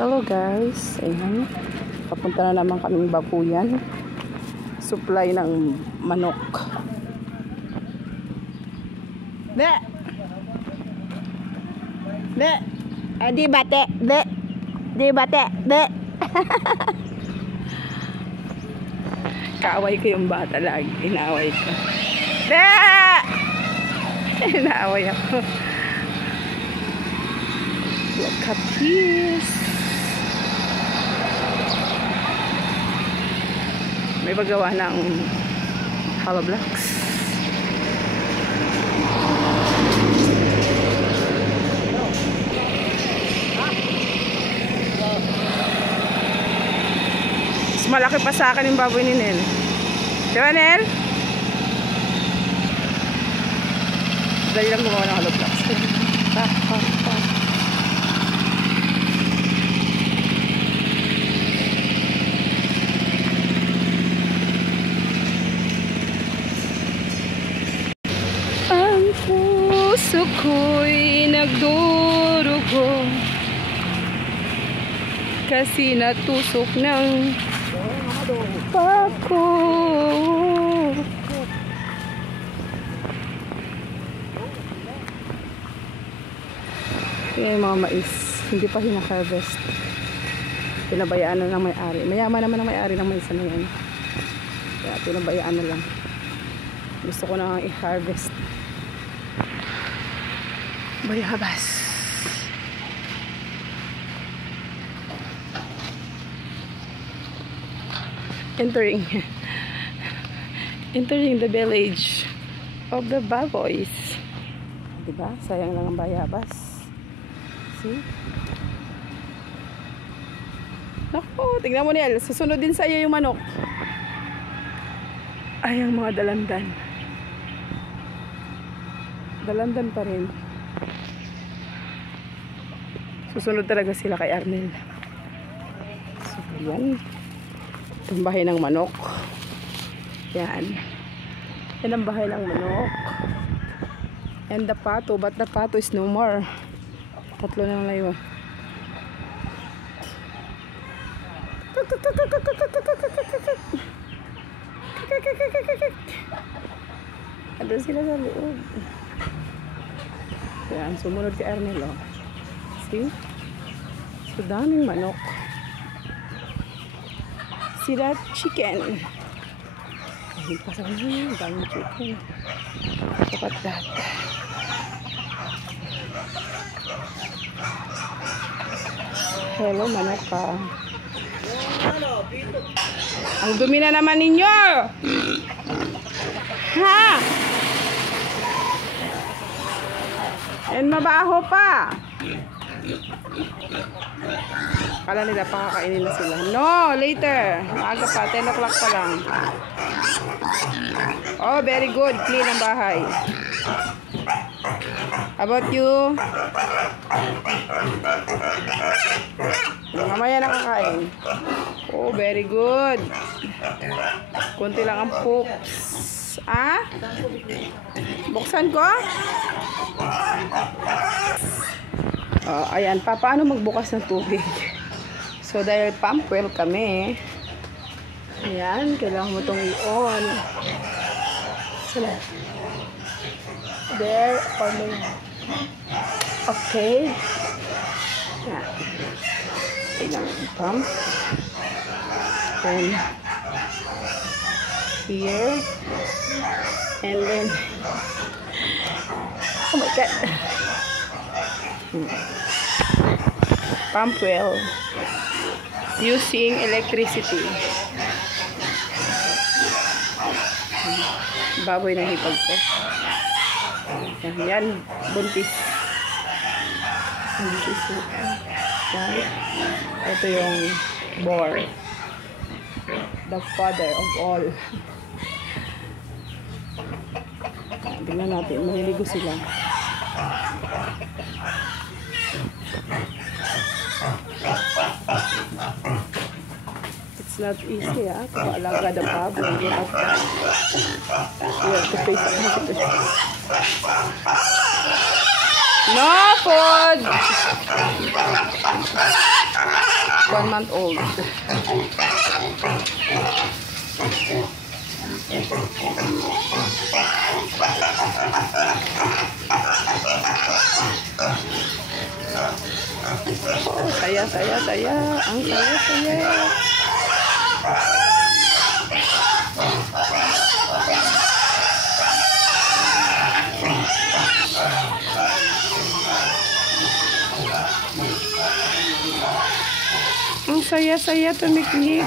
Hello guys, ayan. Papunta na naman kaming babuyan. Supply ng manok. Be! Be! Di bate! Be! Di bate! Be! Kaaway ko yung bata lagi. Inaaway ko. Be! Inaaway ako. Look at this. May paggawa ng hollow blocks. Mas malaki pa sa akin yung baboy ni Nel. Diba, Nel? Dali lang gumawa ng hollow blocks. Puso ko'y nagdurugo kasi natusok ng pako. Yan yung mga mais, hindi pa hina-harvest. Pinabayaan na ng may-ari. Mayaman naman ang may-ari ng mais na yan. Kaya pinabayaan na lang. Gusto ko na i-harvest. Bayabas. Entering the village of the baboys. Diba? Sayang lang ang bayabas. See? Naku, tingnan mo Nel. Susunod din sa iyo yung manok. Ay, ang mga dalandan. Dalandan pa rin. Susunod talaga sila kay Arnel. So, yan. Itong bahay ng manok. Yan. Yan ang bahay ng manok. And the pato. But the pato is no more. Tatlo na lang yun. Ada sila sa loob. Yan. Sumunod kay Arnel. Oh. See? So, daming manok. See that chicken? Ay, pasang yun. Daming chicken. Look at that. Hello, manok ka. Ang dumi na naman ninyo! Ha? And mabaho pa. Kala nila pakakainin na sila. No, later. Maaga pa, 10 o'clock pa lang. Oh, very good. Clean ang bahay. How about you? Mamaya nakakain. Oh, very good. Kunti lang ang poops. Ah? Buksan ko? Ayan, paano magbukas ng tubig? So, dahil pump well kami, ayan, kailangan mo itong i-on. Sala. There, on the okay. Ayan. Kailangan i-pump. Then, here. And then, oh my God. Pump well using electricity. Baboy ng hipag ko. Yan, buntis. Buntis. Yan. Ito yung boar. The father of all. Tingnan natin, maliligo sila. It's not easy, ah. Paalaga ng baboy. You have to face it. No food! 1 month old. Oh, saya. Ang saya. Ang saya tumiklik.